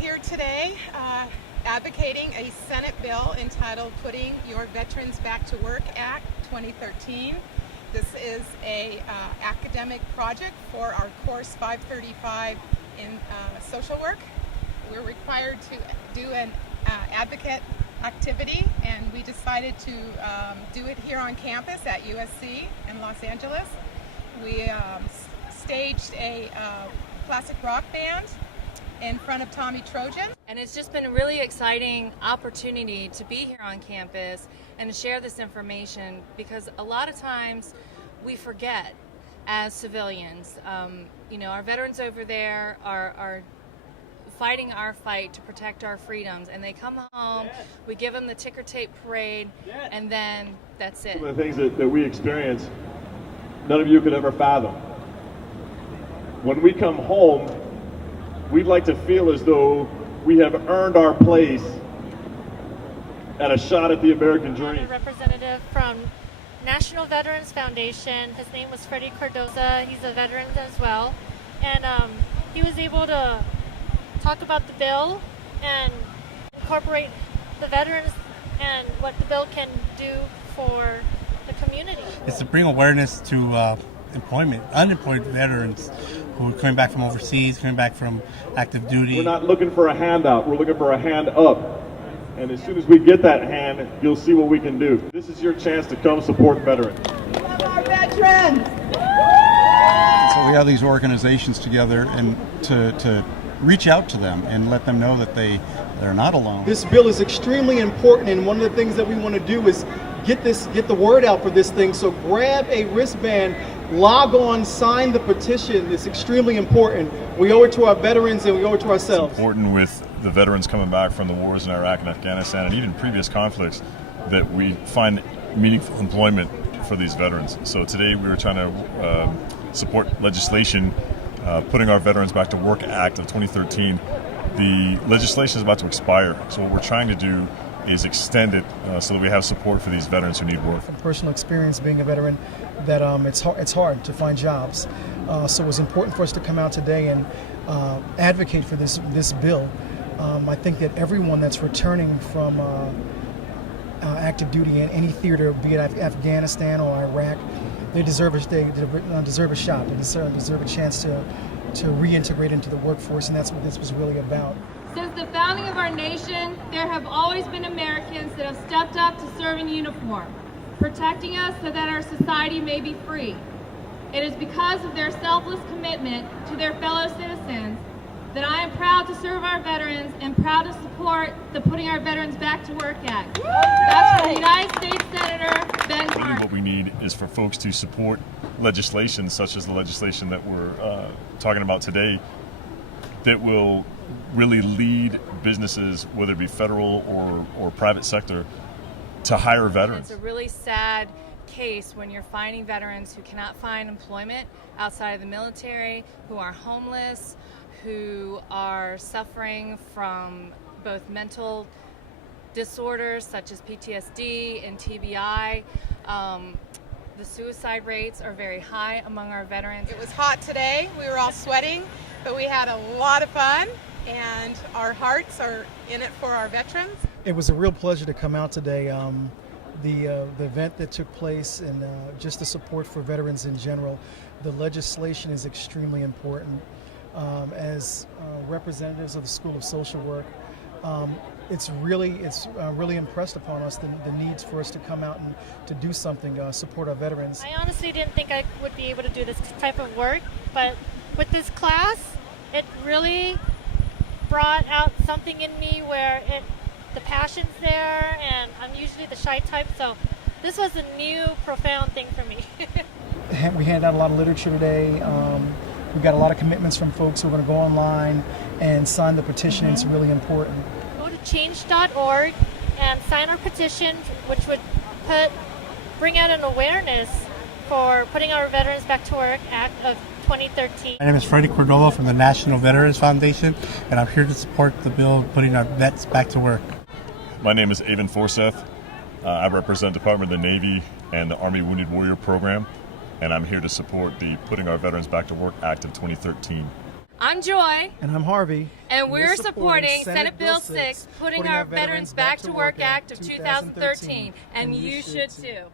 here today advocating a Senate bill entitled Putting Your Veterans Back to Work Act 2013. This is a academic project for our course 535 in social work. We're required to do an advocate activity, and we decided to do it here on campus at USC in Los Angeles. We staged a classic rock band in front of Tommy Trojan. And it's just been a really exciting opportunity to be here on campus and to share this information, because a lot of times we forget as civilians. Our veterans over there are fighting our fight to protect our freedoms, and they come home, we give them the ticker tape parade, and then that's it. Some of the things that we experience, none of you could ever fathom. When we come home, we'd like to feel as though we have earned our place at a shot at the American dream. A representative from National Veterans Foundation. His name was Freddie Cardoza. He's a veteran as well. And he was able to talk about the bill and incorporate the veterans and what the bill can do for the community. It's to bring awareness to unemployed veterans who are coming back from overseas, coming back from active duty. We're not looking for a handout, we're looking for a hand up. And as soon as we get that hand, you'll see what we can do. This is your chance to come support veterans. We love our veterans! So we have these organizations together and to reach out to them and let them know that they're not alone. This bill is extremely important, and one of the things that we want to do is get the word out for this thing. So grab a wristband, log on, sign the petition. It's extremely important. We owe it to our veterans and we owe it to ourselves. It's important with the veterans coming back from the wars in Iraq and Afghanistan and even previous conflicts that we find meaningful employment for these veterans. So today we were trying to support legislation, Putting Our Veterans Back to Work Act of 2013. The legislation is about to expire, so what we're trying to do is extend it so that we have support for these veterans who need work. From personal experience being a veteran, that it's hard to find jobs. So it was important for us to come out today and advocate for this bill. I think that everyone that's returning from active duty in any theater, be it Afghanistan or Iraq, they deserve a shot. They deserve a chance to reintegrate into the workforce, and that's what this was really about. Since the founding of our nation, there have always been Americans that have stepped up to serve in uniform, protecting us so that our society may be free. It is because of their selfless commitment to their fellow citizens that I am proud to serve our veterans and proud to support the Putting Our Veterans Back to Work Act. That's from United States Senator Ben Cardin. Really what we need is for folks to support legislation such as the legislation that we're talking about today that will really lead businesses, whether it be federal or private sector, to hire veterans. It's a really sad case when you're finding veterans who cannot find employment outside of the military, who are homeless, who are suffering from both mental disorders such as PTSD and TBI. The suicide rates are very high among our veterans. It was hot today. We were all sweating, but we had a lot of fun, and our hearts are in it for our veterans. It was a real pleasure to come out today. The event that took place and just the support for veterans in general. The legislation is extremely important. As representatives of the School of Social Work, it's really impressed upon us the needs for us to come out and to do something, support our veterans. I honestly didn't think I would be able to do this type of work, but with this class, it really brought out something in me where the passion's there, and I'm usually the shy type, so this was a new, profound thing for me. We handed out a lot of literature today. We've got a lot of commitments from folks who are going to go online and sign the petition. It's really important. Go to change.org and sign our petition, which would bring out an awareness for Putting Our Veterans Back to Work Act of 2013. My name is Freddie Cordova from the National Veterans Foundation, and I'm here to support the bill Putting Our Vets Back to Work. My name is Avon Forseth. I represent Department of the Navy and the Army Wounded Warrior Program, and I'm here to support the Putting Our Veterans Back to Work Act of 2013. I'm Joy. And I'm Harvey. And we're supporting Senate Bill 6, Putting Our Veterans Back to Work Act of 2013. And you should too.